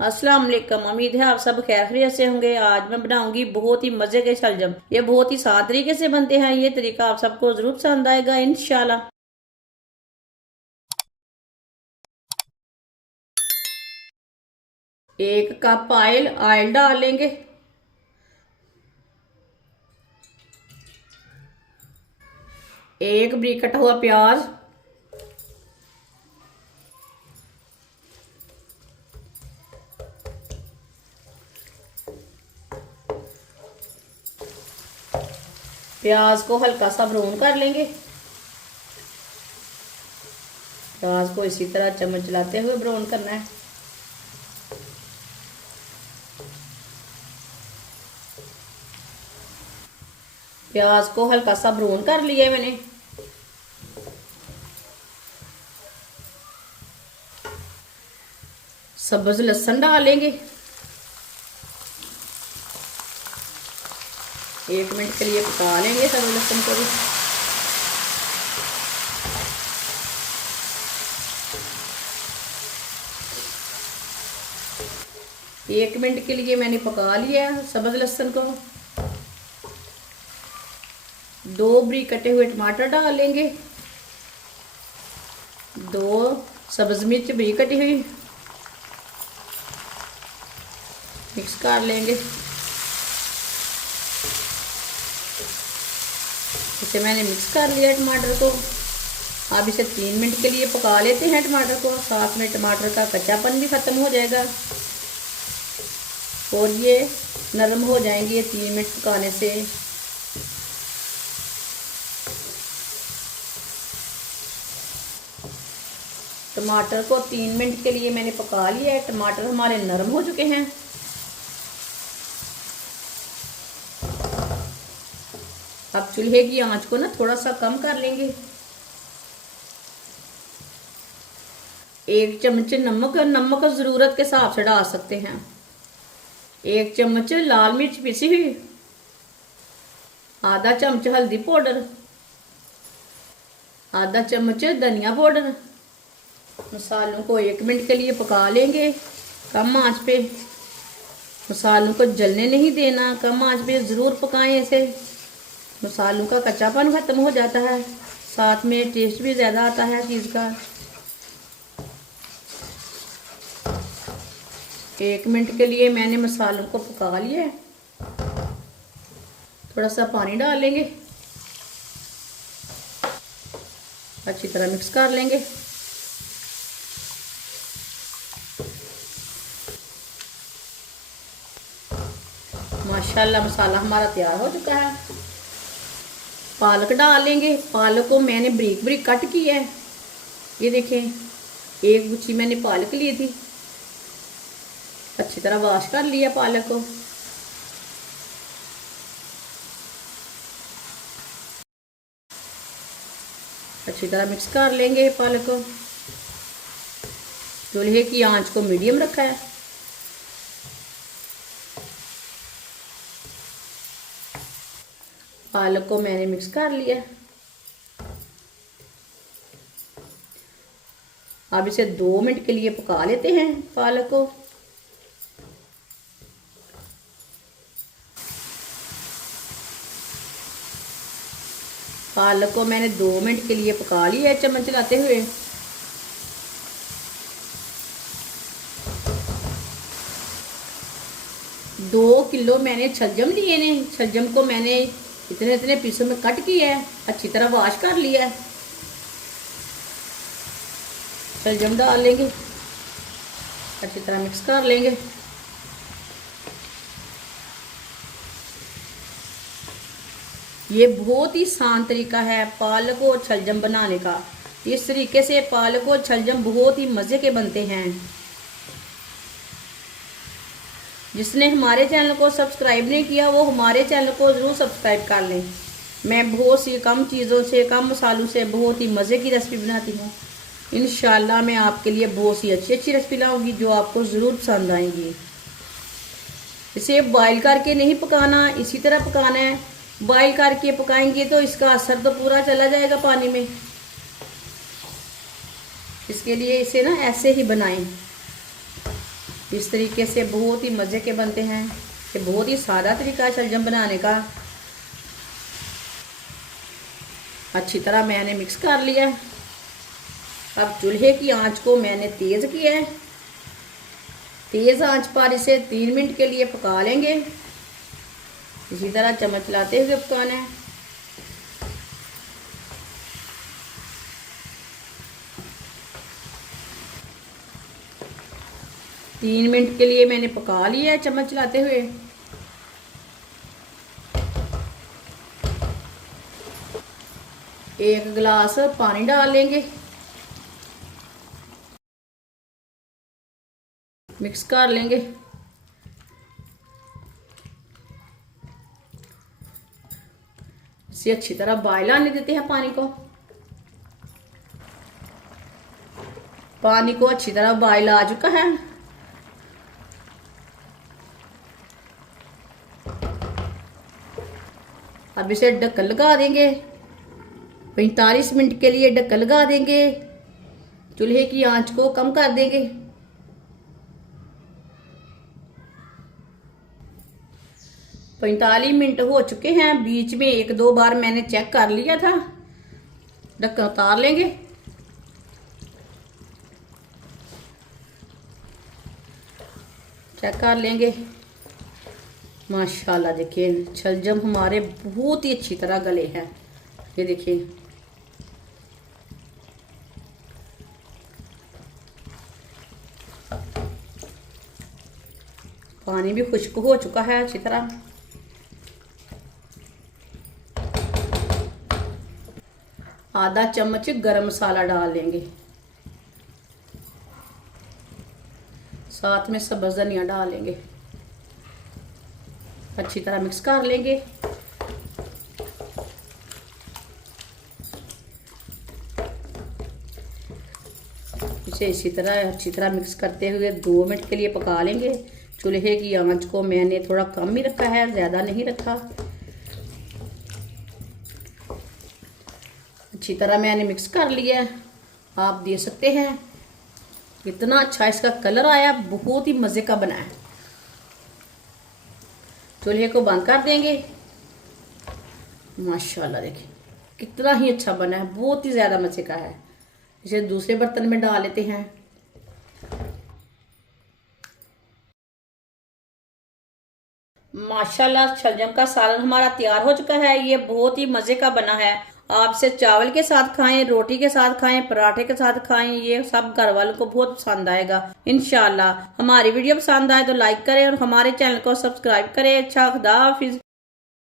अस्सलाम वालेकुम। उम्मीद है आप सब खैर खैरियत से होंगे। आज मैं बनाऊंगी बहुत ही मजे के शलजम। ये बहुत ही आसान तरीके से बनते हैं। ये तरीका आप सबको जरूर पसंद आएगा इंशाल्लाह। एक कप ऑयल डाल लेंगे। एक बरीक कटा हुआ प्याज, प्याज को हल्का सा ब्राउन कर लेंगे। प्याज को इसी तरह चम्मच चलाते हुए ब्राउन करना है। प्याज को हल्का सा ब्राउन कर लिया है मैंने। सब्ज लहसुन डालेंगे। 1 मिनट के लिए पका लेंगे सब्ज लहसुन को भी। एक मिनट के लिए मैंने पका लिया है सब्ज लहसुन को। 2 बारीक कटे हुए टमाटर डाल लेंगे। 2 सब्ज मिर्च बारीक कटी हुई मिक्स कर लेंगे। इसे मैंने मिक्स कर लिया टमाटर को। अब इसे 3 मिनट के लिए पका लेते हैं टमाटर को। साथ में टमाटर का कच्चापन भी खत्म हो जाएगा और ये नरम हो जाएंगे ये 3 मिनट पकाने से। टमाटर को 3 मिनट के लिए मैंने पका लिया है। टमाटर हमारे नरम हो चुके हैं। अब चूल्हे की आंच को ना थोड़ा सा कम कर लेंगे। 1 चम्मच नमक जरूरत के हिसाब से डाल सकते हैं। 1 चम्मच लाल मिर्च पीसी हुई, आधा चम्मच हल्दी पाउडर, आधा चम्मच धनिया पाउडर। मसालों को 1 मिनट के लिए पका लेंगे कम आंच पे। मसालों को जलने नहीं देना, कम आंच पे ज़रूर पकाएं इसे। मसालों का कच्चापन खत्म हो जाता है, साथ में टेस्ट भी ज़्यादा आता है चीज़ का। 1 मिनट के लिए मैंने मसालों को पका लिया है। थोड़ा सा पानी डाल लेंगे, अच्छी तरह मिक्स कर लेंगे। माशाल्लाह मसाला हमारा तैयार हो चुका है। पालक डाल लेंगे। पालक को मैंने बारीक बारीक कट किया है। ये देखें, 1 गुच्छी मैंने पालक ली थी। अच्छी तरह वॉश कर लिया पालक को। अच्छी तरह मिक्स कर लेंगे पालक को। चूल्हे की आंच को मीडियम रखा है। पालक को मैंने मिक्स कर लिया। अब इसे 2 मिनट के लिए पका लेते हैं पालक को। पालक को मैंने 2 मिनट के लिए पका लिया है चम्मच चलाते हुए। दो किलो मैंने छलजम लिए ने। छलजम को मैंने इतने इतने पीसों में कट किया है। अच्छी तरह वॉश कर लिया है। शलजम डाल लेंगे, अच्छी तरह मिक्स कर लेंगे। ये बहुत ही आसान तरीका है पालक और शलजम बनाने का। इस तरीके से पालक और शलजम बहुत ही मज़े के बनते हैं। जिसने हमारे चैनल को सब्सक्राइब नहीं किया वो हमारे चैनल को ज़रूर सब्सक्राइब कर लें। मैं बहुत सी कम चीज़ों से, कम मसालों से बहुत ही मज़े की रेसिपी बनाती हूँ। इंशाल्लाह मैं आपके लिए बहुत सी अच्छी अच्छी रेसिपी लाऊंगी जो आपको ज़रूर पसंद आएंगी। इसे बॉईल करके नहीं पकाना, इसी तरह पकाना है। बॉईल करके पकाएंगे तो इसका असर तो पूरा चला जाएगा पानी में। इसके लिए इसे ना ऐसे ही बनाएं। इस तरीके से बहुत ही मज़े के बनते हैं। ये बहुत ही सादा तरीका है शलजम बनाने का। अच्छी तरह मैंने मिक्स कर लिया है। अब चूल्हे की आंच को मैंने तेज़ किया है। तेज़ आंच पर इसे 3 मिनट के लिए पका लेंगे। इसी तरह चम्मच लाते हुए पकाना है। तीन मिनट के लिए मैंने पका लिया है चम्मच लाते हुए। एक गिलास पानी डाल लेंगे, मिक्स कर लेंगे। इसे अच्छी तरह बॉयल आने देते हैं पानी को। पानी को अच्छी तरह बॉयल आ चुका है। अब इसे ढक्कन लगा देंगे। 45 मिनट के लिए ढक्कन लगा देंगे। चूल्हे की आंच को कम कर देंगे। 45 मिनट हो चुके हैं। बीच में 1-2 बार मैंने चेक कर लिया था। ढक्कन उतार लेंगे। चेक कर लेंगे। माशाल्लाह देखिए शलजम हमारे बहुत ही अच्छी तरह गले हैं। ये देखिए पानी भी खुश्क हो चुका है अच्छी तरह। आधा चम्मच गरम मसाला डाल लेंगे। साथ में सब्ज़ धनिया डाल लेंगे। अच्छी तरह मिक्स कर लेंगे। इसे इसी तरह अच्छी तरह मिक्स करते हुए 2 मिनट के लिए पका लेंगे। चूल्हे की आंच को मैंने थोड़ा कम ही रखा है, ज़्यादा नहीं रखा। अच्छी तरह मैंने मिक्स कर लिया। आप देख सकते हैं कितना अच्छा इसका कलर आया, बहुत ही मज़े का बना है। चूल्हे को बंद कर देंगे। माशाल्लाह देखिए कितना ही अच्छा बना है, बहुत ही ज़्यादा मज़े का है। इसे दूसरे बर्तन में डाल लेते हैं। माशाल्लाह शलजम का सालन हमारा तैयार हो चुका है। ये बहुत ही मज़े का बना है। आप इसे चावल के साथ खाएं, रोटी के साथ खाएं, पराठे के साथ खाएं। ये सब घर वालों को बहुत पसंद आएगा इंशाल्लाह। हमारी वीडियो पसंद आए तो लाइक करें और हमारे चैनल को सब्सक्राइब करें। अच्छा, खुदा हाफिज।